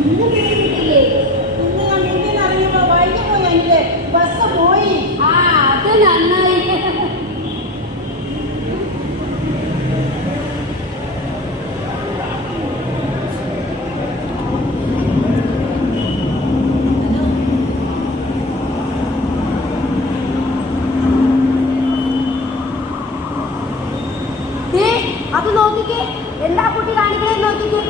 ഇന്ന് നോക്കിക്കേ. എന്താ കുട്ടി കാണിക്കണേ നോക്കിക്കേ.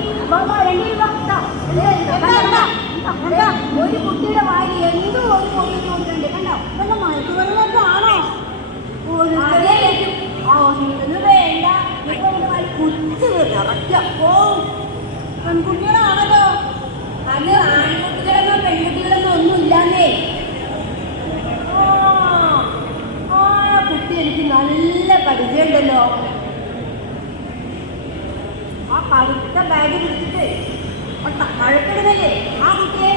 ഒരു കുട്ടിയുടെ വാരി എന്തോ ഒരു പൊങ്ങി നോക്കുന്നുണ്ട് കണ്ടോ? വല്ല മയക്കുമരുന്നൊക്കെ ആണോ? വേണ്ട. കുത്തി നിറയ്ക്കാം പെൺകുട്ടികളാണല്ലോ. അത് ആൺകുട്ടികളെന്നോ പെൺകുട്ടികളെന്നോ ഒന്നും ഇല്ലാന്നേ കുട്ടി എനിക്ക് നല്ല പരിചയമുണ്ടല്ലോ. പഴുത്ത ബാഗിൽ എടുത്തിട്ട് ഒട്ട കഴുക്കെടുക്കല്ലേ ആ കുട്ടിയെ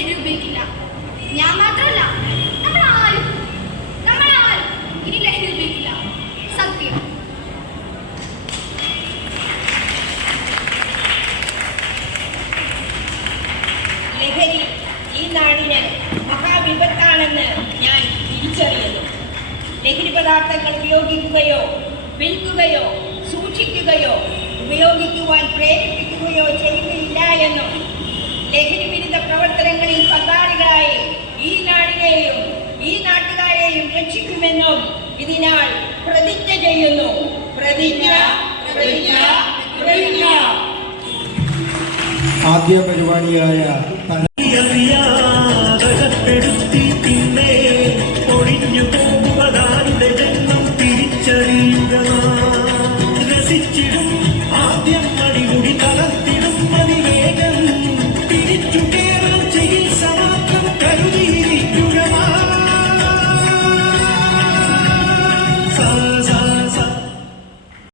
ലഹരി ഞാൻ മാത്രമല്ല നമ്മൾ ആരും ഇനി ലഹരി ഉപയോഗിക്കില്ല സത്യം. ലഹരി ഈ നാടിന് മഹാവിപത്താണെന്ന് ഞാൻ തിരിച്ചറിയുന്നു. ലഹരി പദാർത്ഥങ്ങൾ ഉപയോഗിക്കുകയോ വിൽക്കുകയോ സൂക്ഷിക്കുകയോ ഉപയോഗിക്കുവാൻ പ്രേരിപ്പിക്കുകയോ ചെയ്യുന്നില്ല എന്നും ലഹരി വിരുദ്ധ പ്രവർത്തനങ്ങളിൽ പങ്കാളികളായി ഈ നാടിനെയും ഈ നാട്ടുകാരെയും രക്ഷിക്കുമെന്നും ഇതിനാൽ പ്രതിജ്ഞ ചെയ്യുന്നു. പ്രതിജ്ഞ പ്രതിജ്ഞ പ്രതിജ്ഞ. ആദ്യ പരിപാടിയായ